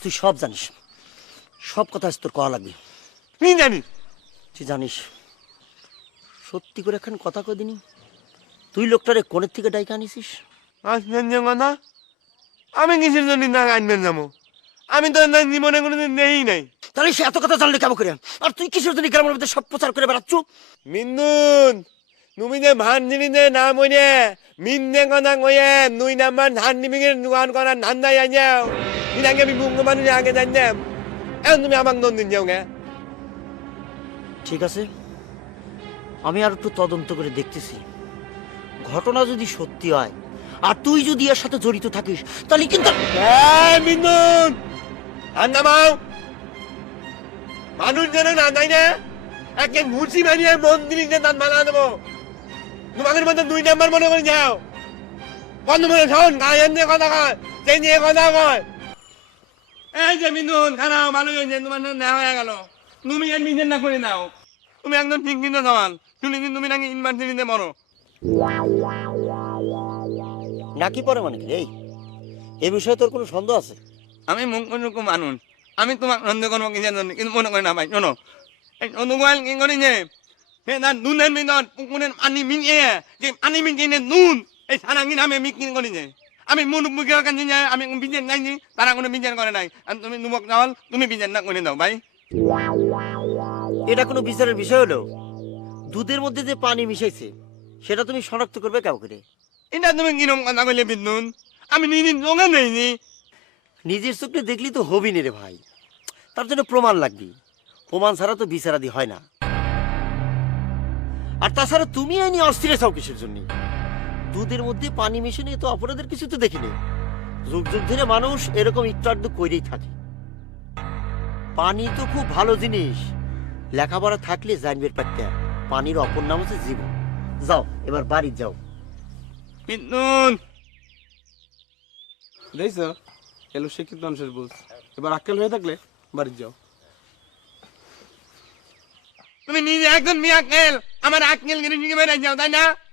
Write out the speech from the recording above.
তুই সব জানিস। সব কথা তোর কওয়া লাগবে। কি জানি তুই জানিস সত্যি করে এখন কথা কই দিনি? তুই লোকটারে কোণের থেকে ডাইকে আনিছিস? কথা? আমি কিসের জন্য না আনবেন যাব আমি তো না জীবনে কোনোদিন নেই নাই। তাহলে সে এত কথা জানলে কেমন করে? আর তুই কিসের জন্য গ্রামের মধ্যে সব প্রচার করে বেড়াচ্ছ? মিন্দুন! যে ভান জিনি যে নাম হইনে মিন্দে কথা কয়ে নুই নাম্বার ধান নিমিঙের দোকান করা ধান নাই আইয়াও ইনাকে আমি মুঙ্গ মানুষ আগে জানতাম এখন তুমি আমাকে দন দিন যাও গে ঠিক আছে? আমি আর একটু তদন্ত করে দেখতেছি। ঘটনা যদি সত্যি হয় আর তুই যদি এর সাথে জড়িত থাকিস তাহলে কিন্তু মিন্দুন ধান নামাও মানুষ যেন না তাই না? একে ঘুষি মারিয়ে মন্দির যে দান বানা দেবো। তোমাদের মধ্যে দুই নাম্বার করে যাও। বন্ধ শোন গায়ে নিয়ে কথা কয় সেই নিয়ে কথা কয়। এই যে মিন্দুন খারাপ ভালো হয়েছে তোমার নেওয়া হয়ে গেল। তুমি এর নিজের না করে নাও। তুমি একদম ঠিক কিন্তু সমান শুনি তুমি নাকি ইউনিভার্সিটিতে মরো নাকি পরে মানে কি? এই এ বিষয়ে তোর কোনো সন্দেহ আছে? আমি মুখ্য মানুষ। আমি তোমাক সন্দেহ করব কিন্তু মনে করে না ভাই শোনো। অনুগোয়াল কি করেছে সে তার নুনের ভিতর পুকুরের পানি মিশিয়ে যে পানি মিশিয়ে নুন এই সারাঙ্গি নামে বিক্রি করেছে আমি মুরুখ মুখের কাছে যাই আমি বিচার চাইছি তারা কোনো বিচার করে নাই আর তুমি নুবক চাওয়াল তুমি বিচার না করে দাও ভাই এটা কোনো বিচারের বিষয় হলো দুধের মধ্যে যে পানি মিশাইছে সেটা তুমি শনাক্ত করবে কেউ করে এটা তুমি কিরম কথা কইলে বিদ্যুৎ আমি নিজে জোগান নেইনি নিজের চোখে দেখলি তো হবি নে রে ভাই তার জন্য প্রমাণ লাগবে প্রমাণ ছাড়া তো বিচারাদি হয় না আর তাছাড়া তুমি আইনি অস্থির চাও কিসের জন্য? দুধের মধ্যে পানি মিশিয়ে তো অপরাধের কিছু তো দেখিনি। যুগ যুগ ধরে মানুষ এরকম একটু আধটু করেই থাকে। পানি তো খুব ভালো জিনিস। লেখাপড়া থাকলে জানবে পারতে পানির অপর নাম হচ্ছে জীবন। যাও, এবার বাড়ি যাও। বিদ্যুৎ দেখছ এলো শিক্ষিত মানুষের বুঝ। এবার আক্কেল হয়ে থাকলে বাড়ি যাও। তুমি নিজে একজন মিয়াকেল আমার আক্কেল গিরি নিয়ে বেড়াই যাও তাই না?